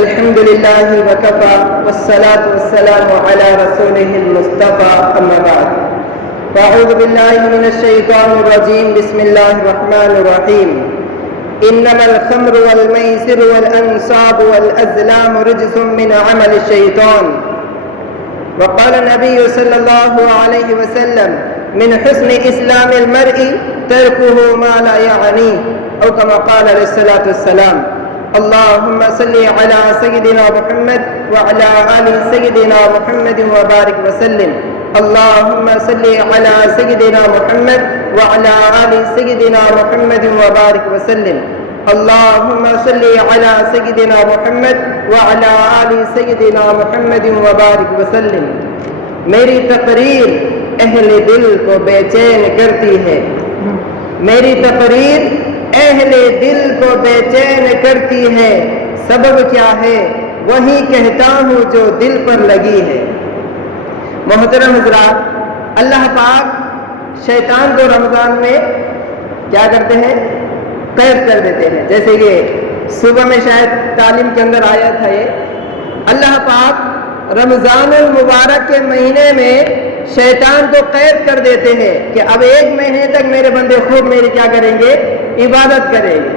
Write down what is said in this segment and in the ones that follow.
الحمد لله وكفى والصلاة والسلام على رسوله المصطفى أما بعد فأعوذ بالله من الشيطان الرجيم بسم الله الرحمن الرحيم إنما الخمر والميسر والأنصاب والأزلام رجس من عمل الشيطان وقال النبي صلى الله عليه وسلم من حسن إسلام المرء تركه ما لا يعنيه أو كما قال عليه الصلاة والسلام اللهم صل على سيدنا محمد وعلى آل سيدنا محمد وبارك وسلم اللهم صل على سيدنا محمد وعلى آل سيدنا محمد وبارك وسلم اللهم صل على سيدنا محمد وعلى آل سيدنا محمد وبارك وسلم. میری تقریر اہل دل کو بے چین کرتی ہے، میری تقریر اہل دل کو بے چین کرتی ہے، سبب کیا ہے وہی کہتا ہوں جو دل پر لگی ہے. محترم حضرات، اللہ پاک شیطان کو رمضان میں کیا کرتے ہیں؟ قید کر دیتے ہیں. جیسے کہ صبح میں شاید تعلیم کے اندر آیا تھا، یہ اللہ پاک رمضان المبارک کے مہینے میں شیطان کو قید کر دیتے ہیں کہ اب ایک مہینے تک میرے بندے خوب میری کیا کریں گے؟ عبادت کریں گے.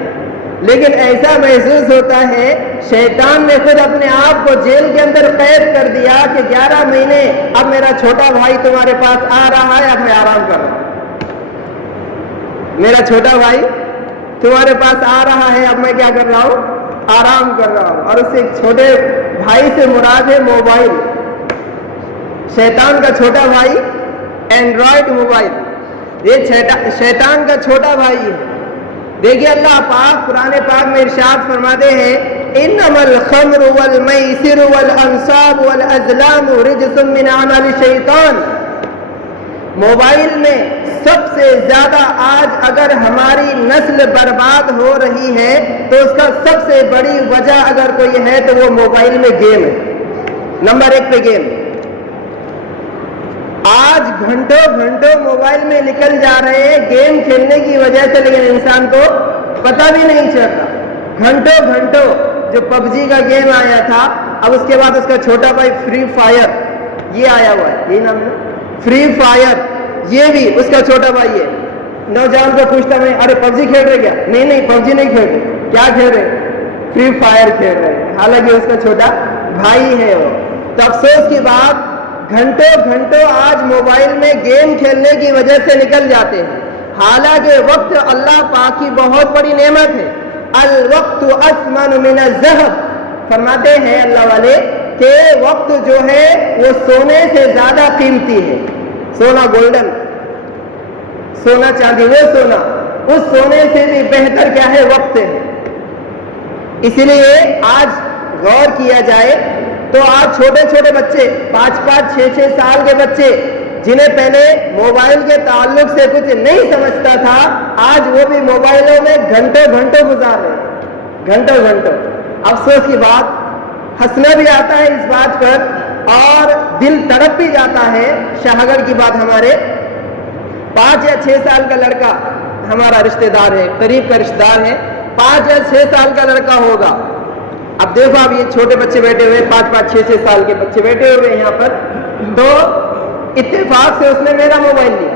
لیکن ایسا محسوس ہوتا ہے شیطان نے خود اپنے آپ کو جیل کے اندر قید کر دیا کہ 11 مہینے اب میرا چھوٹا بھائی تمہارے پاس آ رہا ہے، اب میں آرام کر رہا ہوں. میرا چھوٹا بھائی تمہارے پاس آ رہا ہے، اب میں کیا کر رہا ہوں؟ آرام کر رہا ہوں. اور اس سے چھوٹے بھائی سے مراد ہے موبائل. شیطان کا چھوٹا بھائی اینڈرائڈ موبائل، یہ شیطان کا چھوٹا بھائی ہے. دیکھیے اللہ پاک قرآن پاک میں ارشاد فرماتے ہیں انما الخمر والمیسر والانصاب والازلام رجس من عمل الشیطان. موبائل میں سب سے زیادہ آج اگر ہماری نسل برباد ہو رہی ہے تو اس کا سب سے بڑی وجہ اگر کوئی ہے تو وہ موبائل میں گیم ہے. نمبر 1 پہ گیم. آج گھنٹوں گھنٹوں موبائل میں نکل جا رہے ہیں گیم کھیلنے کی وجہ سے، لیکن انسان کو پتہ بھی نہیں چلتا. گھنٹوں گھنٹوں جو PUBG کا گیم آیا تھا، اب اس کے بعد اس کا چھوٹا بھائی فری فائر یہ آیا ہوا ہے، یہی نام ہے فری فائر، یہ بھی اس کا چھوٹا بھائی ہے. نوجوان کو پوچھتا میں ارے PUBG کھیل رہے کیا؟ نہیں PUBG نہیں کھیل رہے. کیا کھیل رہے؟ فری فائر کھیل رہے. حالانکہ اس کا چھوٹا بھائی ہے وہ. تو افسوس کی بات گھنٹوں گھنٹوں آج موبائل میں گیم کھیلنے کی وجہ سے نکل جاتے ہیں. حالانکہ وقت اللہ پاک کی بہت بڑی نعمت ہے. الوقت اثمن من الذهب، فرماتے ہیں اللہ والے کہ وقت جو ہے وہ سونے سے زیادہ قیمتی ہے. سونا گولڈن، سونا چاندی، وہ سونا، اس سونے سے بھی بہتر کیا ہے؟ وقت ہے. اسی لیے آج غور کیا جائے تو آج چھوٹے چھوٹے بچے 5-5 6-6 سال کے بچے جنہیں پہلے موبائل کے تعلق سے کچھ نہیں سمجھتا تھا، آج وہ بھی موبائلوں میں گھنٹوں گھنٹوں گزار رہے ہیں. گھنٹوں گھنٹوں. افسوس کی بات، ہنسنا بھی آتا ہے اس بات پر اور دل تڑپ بھی جاتا ہے. شاہگڑھ کی بات، ہمارے 5 یا 6 سال کا لڑکا ہمارا رشتہ دار ہے، قریب کا رشتہ دار ہے، 5 یا 6 سال کا لڑکا ہوگا. اب دیکھو اب یہ چھوٹے بچے بیٹھے ہوئے 5-5 6-6 سال کے بچے بیٹھے ہوئے یہاں پر، تو اتفاق سے اس نے میرا موبائل لیا.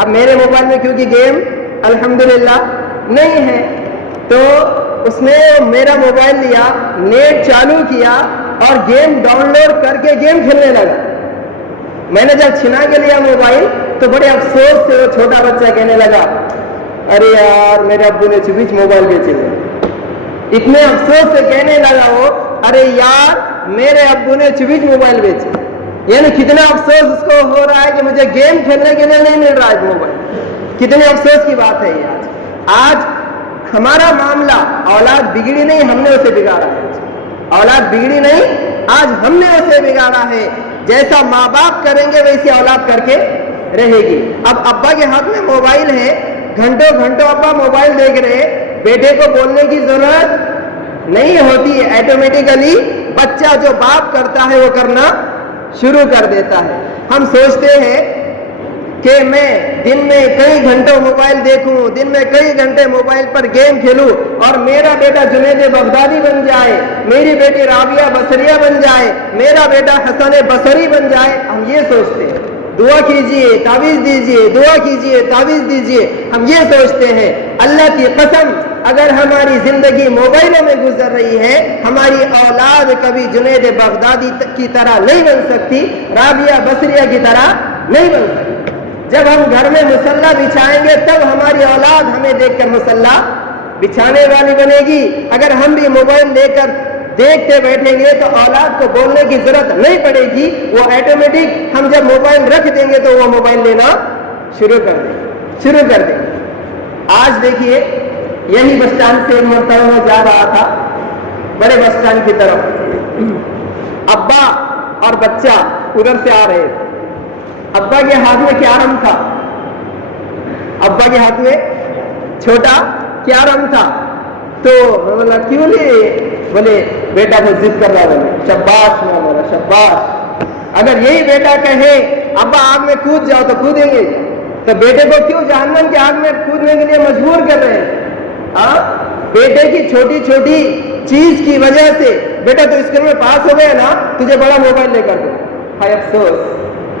اب میرے موبائل میں کیونکہ گیم الحمدللہ نہیں ہے تو اس نے میرا موبائل لیا، نیٹ چالو کیا اور گیم ڈاؤن لوڈ کر کے گیم کھیلنے لگا. میں نے جب چھنا کے لیا موبائل تو بڑے افسوس سے وہ چھوٹا بچہ کہنے لگا ارے یار میرے ابو نے چھپیچ موبائل بیچے. اتنے افسوس سے کہنے لگا وہ ارے یار میرے ابو نے چھپیچ موبائل بیچے. یعنی کتنا افسوس اس کو ہو رہا ہے کہ مجھے گیم کھیلنے کے لیے نہیں مل رہا ہے موبائل. کتنے افسوس کی بات ہے یہ. آج ہمارا معاملہ اولاد بگڑی نہیں، ہم نے اسے بگاڑا ہے. اولاد بگڑی نہیں، آج ہم نے اسے بگاڑا ہے. جیسا ماں باپ کریں گے ویسی اولاد کر کے رہے گی. اب ابا کے ہاتھ میں موبائل ہے، گھنٹوں گھنٹوں ابا موبائل دیکھ رہے، بیٹے کو بولنے کی ضرورت نہیں ہوتی ہے. ایٹومیٹیکلی بچہ جو باپ کرتا ہے وہ کرنا شروع کر دیتا ہے. ہم سوچتے ہیں کہ میں دن میں کئی گھنٹوں موبائل دیکھوں، دن میں کئی گھنٹے موبائل پر گیم کھیلوں اور میرا بیٹا جنید بغدادی بن جائے، میری بیٹی رابعہ بصریہ بن جائے، میرا بیٹا حسن بصری بن جائے، ہم یہ سوچتے ہیں۔ دعا کیجئے، تعویذ دیجئے، دعا کیجئے، تعویذ دیجئے، ہم یہ سوچتے ہیں۔ اللہ کی قسم، اگر ہماری زندگی موبائلوں میں گزر رہی ہے، ہماری اولاد کبھی جنید بغدادی کی طرح نہیں بن سکتی، رابعہ بصریہ کی طرح نہیں بن سکتی۔ جب ہم گھر میں مصلی بچھائیں گے تب ہماری اولاد ہمیں دیکھ کر مصلی بچھانے والی بنے گی۔ اگر ہم بھی موبائل لے کر دیکھتے بیٹھیں گے تو اولاد کو بولنے کی ضرورت نہیں پڑے گی، وہ آٹومیٹک ہم جب موبائل رکھ دیں گے تو وہ موبائل لینا شروع کر دیں گے۔ آج دیکھیے، یہی بس اسٹینڈ سے ایک مرتبہ میں جا رہا تھا بڑے بس اسٹینڈ کی طرف، ابا اور بچہ ادھر سے آ رہے تھے۔ ابا کے ہاتھ میں کیرم تھا، ابا کے ہاتھ میں چھوٹا کیرم تھا، تو میں بولا کیوں نہیں؟ بولے بیٹا کو ضد کر رہا، بولے شاباش، میں بولا شاباش۔ اگر یہی بیٹا کہے ابا آگ میں کود جاؤ تو کودیں گے، تو بیٹے کو کیوں جہنم کی آگ میں کودنے کے لیے مجبور کر رہے ہیں؟ بیٹے کی چھوٹی چھوٹی چیز کی وجہ سے، بیٹا تو اسکول میں پاس ہو گیا نا، تجھے بڑا موبائل لے کر دو۔ ہائے افسوس،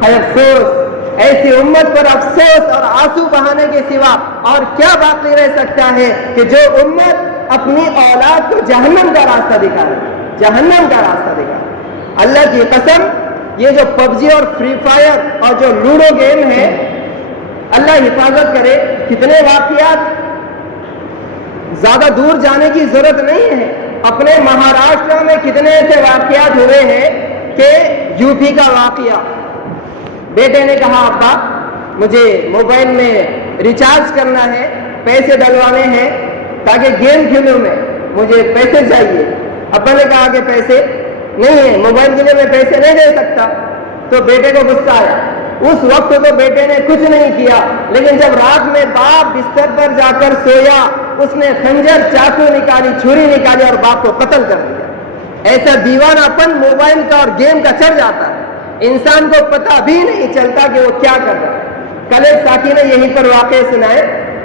ہائے افسوس، ایسی امت پر افسوس اور آنسو بہانے کے سوا اور کیا باقی رہ سکتا ہے کہ جو امت اپنی اولاد کو جہنم کا راستہ دکھا رہی، جہنم کا راستہ دکھا رہی۔ اللہ کی قسم، یہ جو پب جی اور فری فائر اور جو لوڈو گیم ہے، اللہ حفاظت کرے، کتنے واقعات، زیادہ دور جانے کی ضرورت نہیں ہے، اپنے مہاراشٹر میں کتنے ایسے واقعات ہوئے ہیں کہ یو پی کا واقعہ، بیٹے نے کہا ابا مجھے موبائل میں ریچارج کرنا ہے، پیسے ڈلوانے ہیں تاکہ گیم کھیلوں میں، مجھے پیسے چاہیے۔ ابا نے کہا کہ پیسے نہیں ہے، موبائل کے لیے میں پیسے نہیں دے سکتا۔ تو بیٹے کو غصہ آیا۔ اس وقت تو بیٹے نے کچھ نہیں کیا، لیکن جب رات میں باپ بستر پر جا کر سویا، اس نے خنجر، چاقو نکالی، چھری نکالی اور باپ کو قتل کر دیا۔ ایسا دیوانہ پن موبائل کا اور گیم کا چڑھ جاتا ہے، انسان کو پتہ بھی نہیں چلتا کہ وہ کیا کر رہا ہے۔ کل ایک ساتھی نے یہیں پر واقعہ سنائے،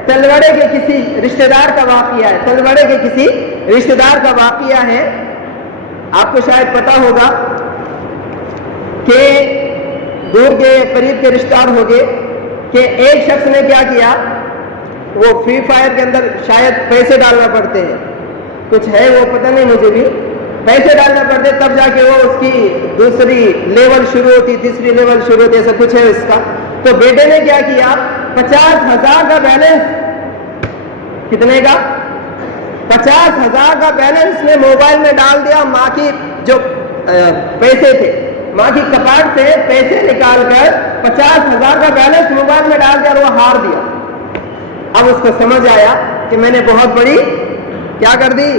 تلوڑے کے کسی رشتہ دار کا واقعہ ہے، تلوڑے کے کسی رشتہ دار کا واقعہ ہے۔ آپ کو شاید پتا ہوگا کہ دور کے قریب کے رشتہ دار ہوگے کہ ایک شخص نے کیا کیا، وہ فری فائر کے اندر شاید پیسے ڈالنا پڑتے ہیں، کچھ ہے وہ پتہ نہیں مجھے بھی، پیسے ڈالنا پڑتے تب جا کے وہ اس کی دوسری لیول شروع ہوتی، تیسری لیول شروع ہوتی، ایسا کچھ ہے اس کا۔ تو بیٹے نے کیا کیا، 50,000 کا بیلنس، کتنے کا؟ 50,000 کا بیلنس نے موبائل میں ڈال دیا۔ ماں کی جو پیسے تھے، ماں کی کپاٹ سے پیسے نکال کر 50,000 کا بیلنس موبائل میں ڈال دیا اور وہ ہار دیا۔ اب اس کو سمجھ آیا کہ میں نے بہت بڑی کیا کر دی،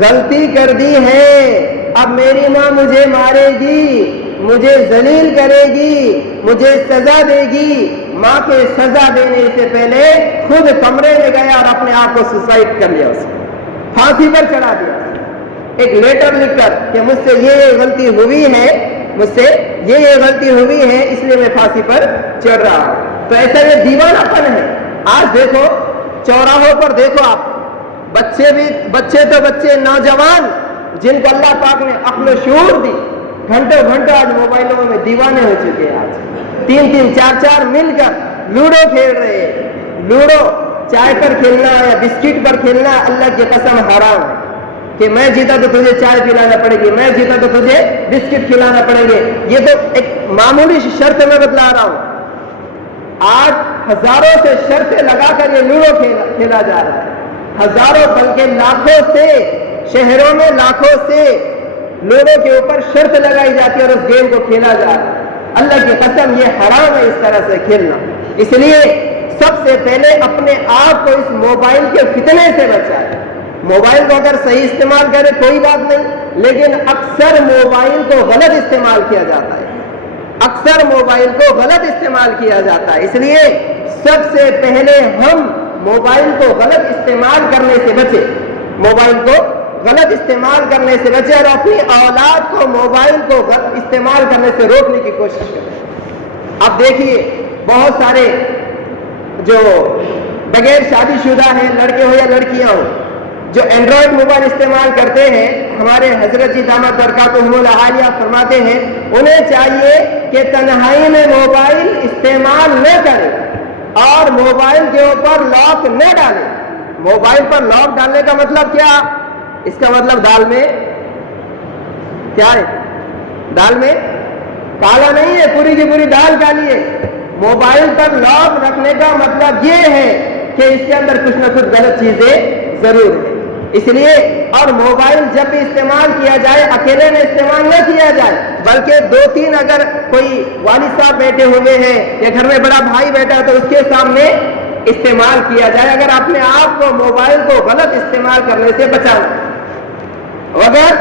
غلطی کر دی ہے، اب میری ماں مجھے مارے گی، مجھے ذلیل کرے گی، مجھے سزا دے گی۔ ماں کے سزا دینے سے پہلے خود کمرے میں گیا اور اپنے آپ کو سوسائڈ کر لیا، اس نے پھانسی پر چڑھا دیا، ایک لیٹر لکھ کر کہ مجھ سے یہ غلطی ہوئی ہے، مجھ سے یہ غلطی ہوئی ہے، اس لیے میں پھانسی پر چڑھ رہا ہوں۔ تو ایسا یہ دیوانہ پن ہے۔ آج دیکھو چوراہوں پر، دیکھو آپ، بچے تو بچے، نوجوان جن کو اللہ پاک نے عقل و شعور دی، گھنٹوں گھنٹوں آج موبائلوں میں دیوانے ہو چکے ہیں۔ آج 3-3 4-4 مل کر لوڈو کھیل رہے ہیں۔ لوڈو چائے پر کھیلنا یا بسکٹ پر کھیلنا اللہ کی قسم حرام ہے، کہ میں جیتا تو تجھے چائے پلانا پڑے گی، میں جیتا تو تجھے بسکٹ کھلانا پڑیں گے۔ یہ تو ایک معمولی شرط میں بتلا رہا ہوں، آج ہزاروں سے شرطیں لگا کر یہ لوڈو کھیلا جا رہا ہے، ہزاروں بلکہ لاکھوں سے، شہروں میں لاکھوں سے لوڈو کے اوپر شرط لگائی جاتی ہے اور اس گیم کو کھیلا جا رہا ہے۔ اللہ کی قسم یہ حرام ہے اس طرح سے کھیلنا۔ اس لیے سب سے پہلے اپنے آپ کو اس موبائل کے فتنے سے بچائے۔ موبائل کو اگر صحیح استعمال کرے کوئی بات نہیں، لیکن اکثر موبائل کو غلط استعمال کیا جاتا ہے، اکثر موبائل کو غلط استعمال کیا جاتا ہے۔ اس لیے سب سے پہلے ہم موبائل کو غلط استعمال کرنے سے بچے، موبائل کو غلط استعمال کرنے سے بچے اور اپنی اولاد کو موبائل کو غلط استعمال کرنے سے روکنے کی کوشش کریں۔ اب دیکھیے بہت سارے جو بغیر شادی شدہ ہیں، لڑکے ہو یا لڑکیاں ہو، جو اینڈرائڈ موبائل استعمال کرتے ہیں، ہمارے حضرت جی دامت برکاتہم العالیہ فرماتے ہیں انہیں چاہیے کہ تنہائی میں موبائل استعمال نہ کریں اور موبائل کے اوپر لاک نہ ڈالیں۔ موبائل پر لاک ڈالنے کا مطلب کیا؟ اس کا مطلب دال میں کیا ہے؟ دال میں کالا نہیں ہے، پوری کی پوری دال کالی ہے۔ موبائل پر لاک رکھنے کا مطلب یہ ہے کہ اس کے اندر کچھ نہ کچھ غلط چیزیں ضرور ہیں۔ اس لیے اور موبائل جب بھی استعمال کیا جائے اکیلے میں استعمال نہ کیا جائے، بلکہ دو تین اگر کوئی والد صاحب بیٹھے ہوئے ہیں یا گھر میں بڑا بھائی بیٹھا ہے تو اس کے سامنے استعمال کیا جائے، اگر اپنے آپ کو موبائل کو غلط استعمال کرنے سے بچانا۔ اگر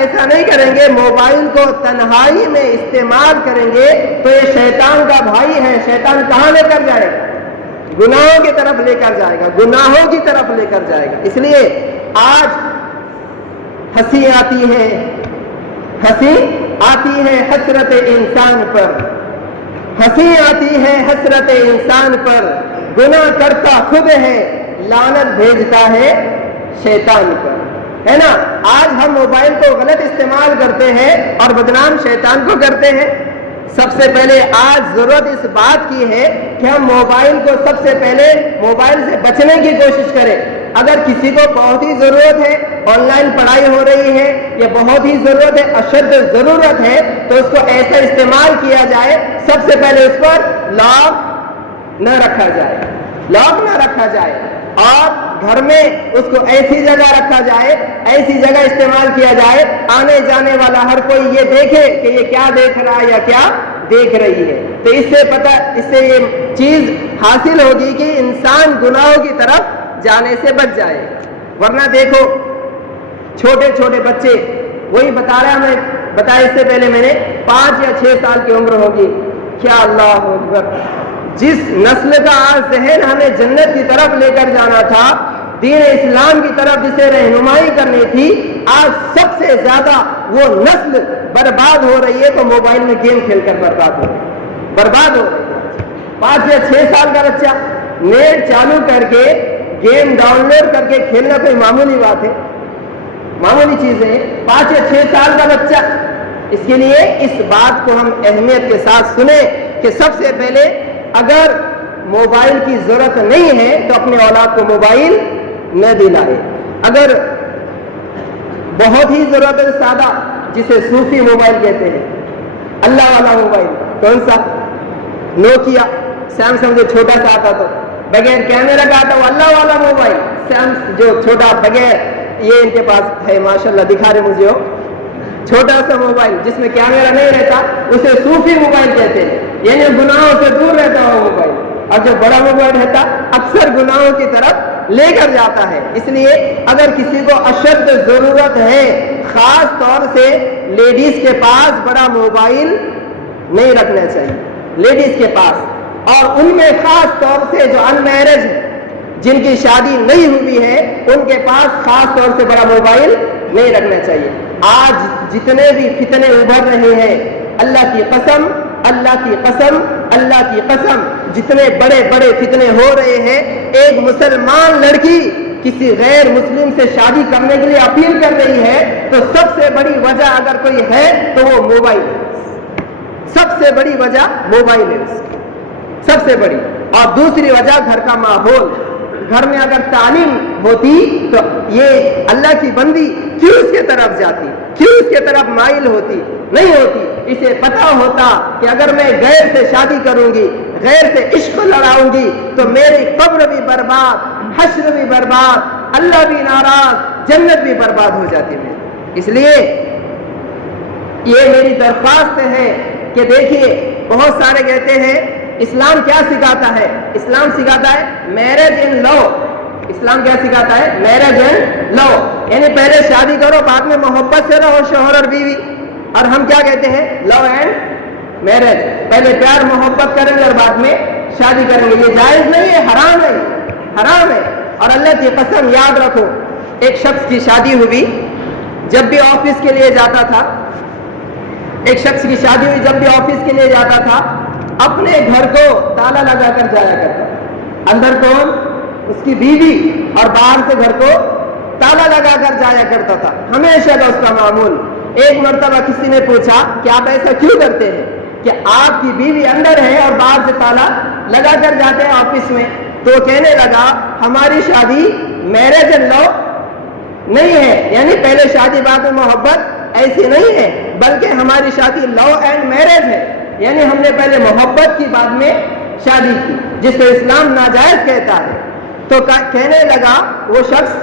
ایسا نہیں کریں گے، موبائل کو تنہائی میں استعمال کریں گے تو یہ شیطان کا بھائی ہے۔ شیطان کہاں لے کر جائے گا؟ گناہوں کی طرف لے کر جائے گا، گناہوں کی طرف لے کر جائے گا۔ اس لیے آج ہنسی آتی ہے حسرت انسان پر، ہنسی آتی ہے حسرت انسان پر، گناہ کرتا خود ہے، لعنت بھیجتا ہے شیطان پر، ہے نا۔ آج ہم موبائل کو غلط استعمال کرتے ہیں اور بدنام شیطان کو کرتے ہیں۔ سب سے پہلے آج ضرورت اس بات کی ہے کہ ہم موبائل کو سب سے پہلے موبائل سے بچنے کی کوشش کریں۔ اگر کسی کو بہت ہی ضرورت ہے، آن لائن پڑھائی ہو رہی ہے یا بہت ہی ضرورت ہے، اشد ضرورت ہے، تو اس کو ایسا استعمال کیا جائے، سب سے پہلے اس پر لاک نہ رکھا جائے اور گھر میں اس کو ایسی جگہ رکھا جائے، ایسی جگہ استعمال کیا جائے آنے جانے والا ہر کوئی یہ دیکھے کہ یہ کیا دیکھ رہا ہے یا کیا دیکھ رہی ہے۔ تو اس سے یہ چیز حاصل ہوگی کہ انسان گناہوں کی طرف جانے سے بچ جائے۔ ورنہ دیکھو چھوٹے چھوٹے بچے، وہی بتایا اس سے پہلے میں نے 5 یا 6 سال کی عمر ہوگی، کیا اللہ اکبر، جس نسل کا آج ذہن ہمیں جنت کی طرف لے کر جانا تھا، دین اسلام کی طرف جسے رہنمائی کرنی تھی، آج سب سے زیادہ وہ نسل برباد ہو رہی ہے تو موبائل میں گیم کھیل کر برباد ہو رہی ہے۔ 5 یا 6 سال کا بچہ نیٹ چالو کر کے گیم ڈاؤن لوڈ کر کے کھیلنا کوئی معمولی بات ہے؟ معمولی چیز ہے؟ 5 یا 6 سال کا بچہ۔ اس کے لیے اس بات کو ہم اہمیت کے ساتھ سنیں کہ سب سے پہلے اگر موبائل کی ضرورت نہیں ہے تو اپنے اولاد کو موبائل نہ دلائے۔ اگر بہت ہی ضرورت ہے، سادہ جسے صوفی موبائل کہتے ہیں، اللہ والا موبائل، کون سا؟ نوکیا، سیمسنگ جو چھوٹا سا آتا تو بغیر کیمرہ کا آتا، وہ اللہ والا موبائل، سیمسنگ جو چھوٹا بغیر، یہ ان کے پاس ہے ماشاءاللہ، دکھا رہے مجھے ہو، چھوٹا سا موبائل جس میں کیمرہ نہیں رہتا، اسے صوفی موبائل کہتے ہیں، یعنی گناہوں سے دور رہتا ہو موبائل۔ اور جو بڑا موبائل رہتا اکثر گناہوں کی طرف لے کر جاتا ہے۔ اس لیے اگر کسی کو اشد ضرورت ہے، خاص طور سے لیڈیز کے پاس بڑا موبائل نہیں رکھنا چاہیے، لیڈیز کے پاس، اور ان میں خاص طور سے جو ان میرج ہے، جن کی شادی نہیں ہوئی ہے، ان کے پاس خاص طور سے بڑا موبائل نہیں رکھنا چاہیے۔ آج جتنے بھی فتنے ابھر رہے ہیں، اللہ کی قسم جتنے بڑے بڑے فتنے ہو رہے ہیں، ایک مسلمان لڑکی کسی غیر مسلم سے شادی کرنے کے لیے اپیل کر رہی ہے تو سب سے بڑی وجہ اگر کوئی ہے تو وہ موبائل ہے۔ سب سے بڑی وجہ موبائل ہے، سب سے بڑی۔ اور دوسری وجہ گھر کا ماحول۔ گھر میں اگر تعلیم ہوتی تو یہ اللہ کی بندی کیوں اس کے طرف جاتی، کیوں اس کے طرف مائل ہوتی؟ نہیں ہوتی۔ اسے پتا ہوتا کہ اگر میں غیر سے شادی کروں گی، غیر سے عشق لڑاؤں گی تو میری قبر بھی برباد، حشر بھی برباد، اللہ بھی ناراض، جنت بھی برباد ہو جاتی ہے۔ اس لیے یہ میری درخواست ہے کہ دیکھیے بہت سارے کہتے ہیں اسلام کیا سکھاتا ہے؟ اسلام سکھاتا ہے میرج ان لو۔ اسلام کیا سکھاتا ہے؟ میرج ان لو، یعنی پہلے شادی کرو، بعد میں محبت سے رہو شوہر اور بیوی۔ اور ہم کیا کہتے ہیں؟ لو اینڈ میرج، پہلے پیار محبت کریں گے اور بعد میں شادی کریں گے۔ یہ جائز نہیں ہے، حرام ہے، حرام ہے۔ اور اللہ کی قسم یاد رکھو، ایک شخص کی شادی ہوئی، جب بھی آفس کے لیے جاتا تھا، ایک شخص کی شادی ہوئی جب بھی آفس کے لیے جاتا تھا اپنے گھر کو تالا لگا کر جایا کرتا تھا. اندر کون؟ اس کی بیوی, اور باہر سے گھر کو تالا لگا کر جایا کرتا تھا, ہمیشہ کا اس کا معمول. ایک مرتبہ کسی نے پوچھا کہ آپ ایسا کیوں کرتے ہیں کہ آپ کی بیوی اندر ہے اور باہر سے تالا لگا کر جاتے ہیں آفس میں؟ تو کہنے لگا ہماری شادی میرج اینڈ لو نہیں ہے, یعنی پہلے شادی بعد میں محبت, ایسی نہیں ہے, بلکہ ہماری شادی لو اینڈ میرج ہے, یعنی ہم نے پہلے محبت کی بعد میں شادی کی, جس کو اسلام ناجائز کہتا ہے. تو کہنے لگا وہ شخص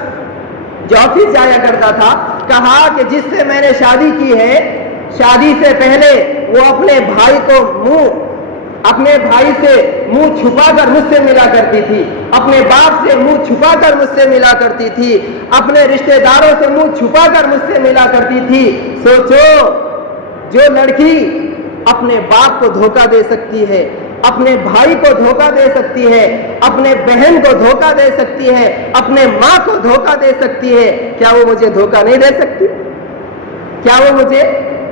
جو آفس جایا کرتا تھا, کہا کہ جس سے میں نے شادی کی ہے, شادی سے پہلے وہ اپنے بھائی سے منہ چھپا کر مجھ سے ملا کرتی تھی, اپنے باپ سے منہ چھپا کر مجھ سے ملا کرتی تھی, اپنے رشتہ داروں سے منہ چھپا کر مجھ سے ملا کرتی تھی. سوچو, جو لڑکی اپنے باپ کو دھوکہ دے سکتی ہے, اپنے بھائی کو دھوکہ دے سکتی ہے, اپنے بہن کو دھوکہ دے سکتی ہے, اپنے ماں کو دھوکہ دے سکتی ہے, کیا وہ مجھے دھوکہ نہیں دے سکتی؟ کیا وہ مجھے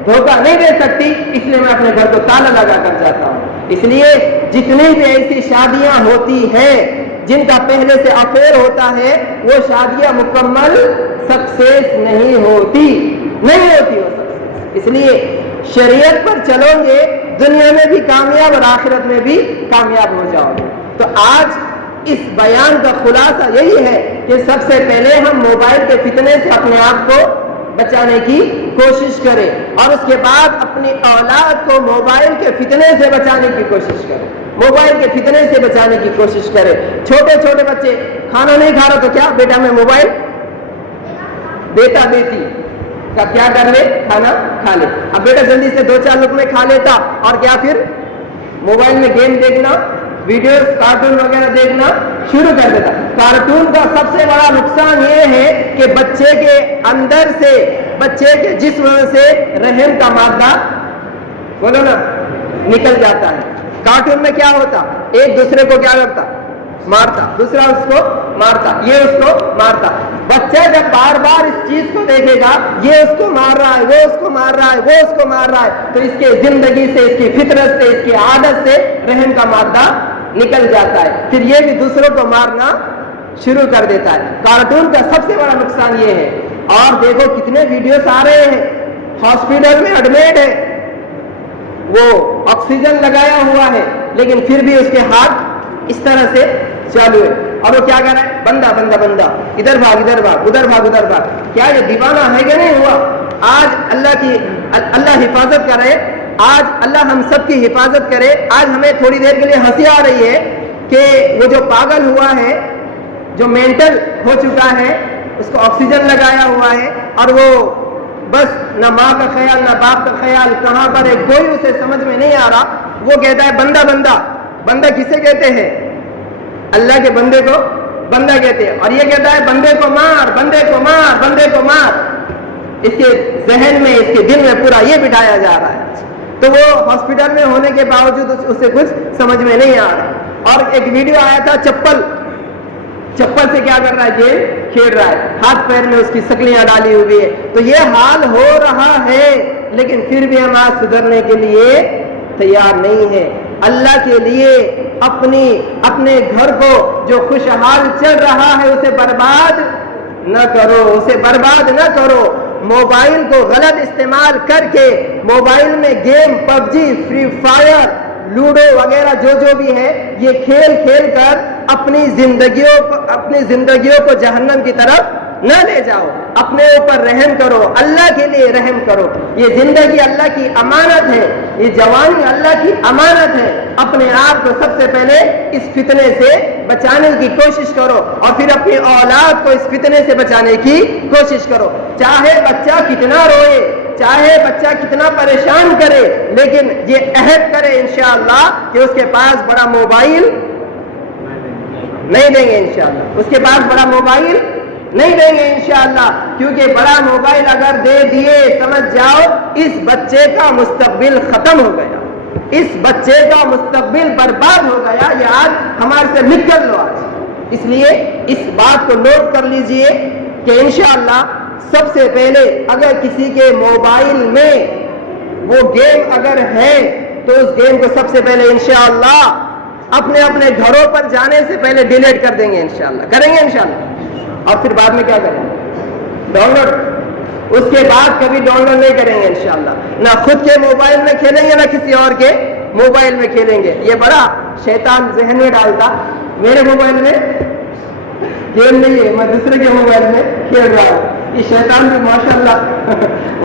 دھوکہ نہیں دے سکتی؟ اس لیے میں اپنے گھر کو تالا لگا کر جاتا ہوں. اس لیے جتنی بھی ایسی شادیاں ہوتی ہیں جن کا پہلے سے افیئر ہوتا ہے, وہ شادیاں مکمل سکسیس نہیں ہوتی وہ سکسیس. اس لیے شریعت پر چلو گے, دنیا میں بھی کامیاب اور آخرت میں بھی کامیاب ہو جاؤ گے. تو آج اس بیان کا خلاصہ یہی ہے کہ سب سے پہلے ہم موبائل کے فتنے سے اپنے آپ کو بچانے کی کوشش کریں, اور اس کے بعد اپنی اولاد کو موبائل کے فتنے سے بچانے کی کوشش کریں, موبائل کے فتنے سے بچانے کی کوشش کریں. چھوٹے چھوٹے بچے کھانا نہیں کھا رہا تو کیا بیٹا میں موبائل, بیٹا بیٹی کا کیا کر لے, کھانا کھا لے. اب بیٹا جلدی سے 2-4 لقمے کھا لیتا, اور کیا پھر موبائل میں گیم دیکھنا, ویڈیوز کارٹون وغیرہ دیکھنا شروع کر دیتا. کارٹون کا سب سے بڑا نقصان یہ ہے کہ بچے کے اندر سے, بچے کے جسم سے رحم کا مادہ بولو نا نکل جاتا ہے. کارٹون میں کیا ہوتا, ایک دوسرے کو کیا کرتا, مارتا, دوسرا اس کو مارتا, یہ اس کو مارتا. بچہ جب بار بار اس چیز کو دیکھے گا, یہ اس کو مار رہا ہے, وہ اس کو مار رہا ہے, وہ اس کو مار رہا ہے, تو اس کے زندگی سے, اس کی فطرت سے, اس کی عادت سے رحم کا مادہ نکل جاتا ہے. پھر یہ بھی دوسروں کو مارنا شروع کر دیتا ہے. کارٹون کا سب سے بڑا نقصان یہ ہے. اور دیکھو کتنے ویڈیوز آ رہے ہیں, ہاسپٹل میں ایڈمٹ ہے, وہ آکسیجن لگایا ہوا ہے, لیکن پھر بھی اس کے ہاتھ اس طرح سے چالو ہے, اور وہ کیا کر رہا ہے, بندہ بندہ بندہ, ادھر بھاگ ادھر بھاگ, ادھر بھاگ ادھر بھاگ. کیا یہ دیوانہ ہے کہ نہیں ہوا؟ آج اللہ حفاظت کرے, آج اللہ ہم سب کی حفاظت کرے. آج ہمیں تھوڑی دیر کے لیے ہنسی آ رہی ہے کہ وہ جو پاگل ہوا ہے, جو مینٹل ہو چکا ہے, اس کو آکسیجن لگایا ہوا ہے, اور وہ بس نہ ماں کا خیال نہ باپ کا خیال, کہاں پر ہے کوئی اسے سمجھ میں نہیں آ رہا. وہ کہتا ہے بندہ بندہ. بندہ کسے کہتے ہیں؟ اللہ کے بندے کو بندہ کہتے ہیں. اور یہ کہتا ہے بندے کو مار, بندے کو مار, بندے کو مار. اس کے ذہن میں, اس کے دل میں پورا یہ بٹھایا جا رہا ہے. تو وہ ہاسپٹل میں ہونے کے باوجود اسے کچھ سمجھ میں نہیں آ رہا. اور ایک ویڈیو آیا تھا, چپل سے کیا کر رہا ہے, گیم کھیل رہا ہے, ہاتھ پیر میں اس کی سکلیاں ڈالی ہوئی ہے. تو یہ حال ہو رہا ہے, لیکن پھر بھی ہم آج سدھرنے کے لیے تیار نہیں ہے. اللہ کے لیے اپنے گھر کو جو خوشحال چل رہا ہے اسے برباد نہ کرو, اسے برباد نہ کرو. موبائل کو غلط استعمال کر کے, موبائل میں گیم, پب جی, فری فائر, لوڈو وغیرہ جو بھی ہے, یہ کھیل کر اپنی زندگیوں کو جہنم کی طرف نہ لے جاؤ. اپنے اوپر رحم کرو, اللہ کے لیے رحم کرو. یہ زندگی اللہ کی امانت ہے, یہ جوانی اللہ کی امانت ہے. اپنے آپ کو سب سے پہلے اس فتنے سے بچانے کی کوشش کرو, اور پھر اپنی اولاد کو اس فتنے سے بچانے کی کوشش کرو. چاہے بچہ کتنا روئے, چاہے بچہ کتنا پریشان کرے, لیکن یہ عہد کرے انشاءاللہ کہ اس کے پاس بڑا موبائل نہیں دیں گے, انشاءاللہ اس کے پاس بڑا موبائل نہیں دیں گے انشاءاللہ. کیونکہ بڑا موبائل اگر دے دیے, سمجھ جاؤ اس بچے کا مستقبل ختم ہو گیا, اس بچے کا مستقبل برباد ہو گیا. یہ آج ہمارے سے نکل لو آج. اس لیے اس بات کو نوٹ کر لیجئے کہ انشاءاللہ سب سے پہلے اگر کسی کے موبائل میں وہ گیم اگر ہے تو اس گیم کو سب سے پہلے انشاءاللہ اپنے اپنے گھروں پر جانے سے پہلے ڈیلیٹ کر دیں گے انشاءاللہ، کریں گے انشاءاللہ، اور پھر بعد میں کیا کریں گے؟ ڈاؤن لوڈ، اس کے بعد کبھی ڈاؤن لوڈ نہیں کریں گے انشاءاللہ، نہ خود کے موبائل میں کھیلیں گے نہ کسی اور کے موبائل میں کھیلیں گے۔ یہ بڑا شیطان ذہن میں ڈالتا، میرے موبائل میں گیم نہیں ہے، میں دوسرے کے موبائل میں کھیل رہا ہوں۔ یہ شیطان بھی ماشاءاللہ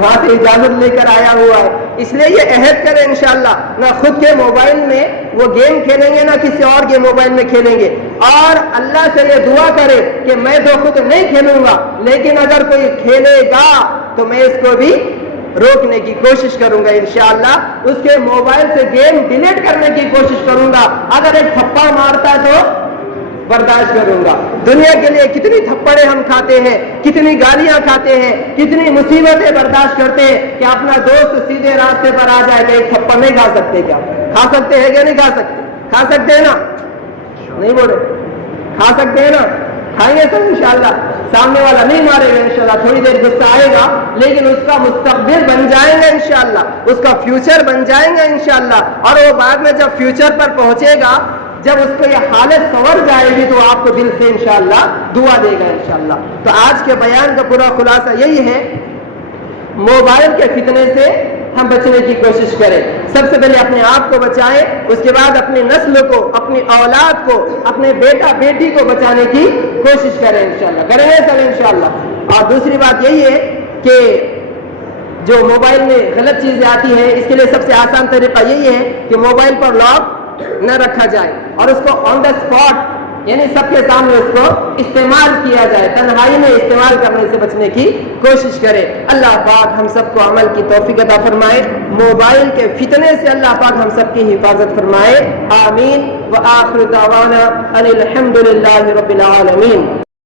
وہاں سے اجازت لے کر آیا ہوا ہے۔ اس لیے یہ عہد کریں انشاءاللہ نہ خود کے موبائل میں وہ گیم کھیلیں گے نہ کسی اور کے موبائل میں کھیلیں گے، اور اللہ سے یہ دعا کرے کہ میں تو خود نہیں کھیلوں گا، لیکن اگر کوئی کھیلے گا تو میں اس کو بھی روکنے کی کوشش کروں گا انشاءاللہ، اس کے موبائل سے گیم ڈیلیٹ کرنے کی کوشش کروں گا۔ اگر ایک تھپڑ مارتا ہے تو برداشت کروں گا۔ دنیا کے لیے کتنی تھپڑیں ہم کھاتے ہیں، کتنی گالیاں کھاتے ہیں، کتنی مصیبتیں برداشت کرتے ہیں کہ اپنا دوست سیدھے راستے پر آ جائے کہ ایک تھپڑ نہیں کھا سکتے کیا؟ کھا سکتے ہیں کیا نہیں کھا سکتے؟ کھا سکتے ہیں نا؟ نہیں بولے کھا سکتے ہیں نا؟ کھائیں گے سب انشاءاللہ، سامنے والا نہیں مارے گا انشاءاللہ، تھوڑی دیر غصہ آئے گا لیکن اس کا مستقبل بن جائیں گے انشاءاللہ، اس کا فیوچر بن جائیں گے انشاءاللہ، اور وہ بعد میں جب فیوچر پر پہنچے گا، جب اس کو یہ حالت سنور جائے گی تو آپ کو دل سے انشاءاللہ دعا دے گا انشاءاللہ۔ تو آج کے بیان کا پورا خلاصہ یہی ہے، موبائل کے فتنے سے ہم بچنے کی کوشش کریں، سب سے پہلے اپنے آپ کو بچائیں، اس کے بعد اپنی نسل کو، اپنی اولاد کو، اپنے بیٹا بیٹی کو بچانے کی کوشش کریں انشاءاللہ، کریں گے سب انشاءاللہ۔ اور دوسری بات یہی ہے کہ جو موبائل میں غلط چیزیں آتی ہیں، اس کے لیے سب سے آسان طریقہ یہی ہے کہ موبائل پر لاک نہ رکھا جائے اور اس کو آن دا اسپاٹ یعنی سب کے سامنے اس کو استعمال کیا جائے، تنہائی میں استعمال کرنے سے بچنے کی کوشش کرے۔ اللہ پاک ہم سب کو عمل کی توفیق عطا فرمائے، موبائل کے فتنے سے اللہ پاک ہم سب کی حفاظت فرمائے، آمین۔ وآخر دعوانا ان الحمد للہ رب العالمین۔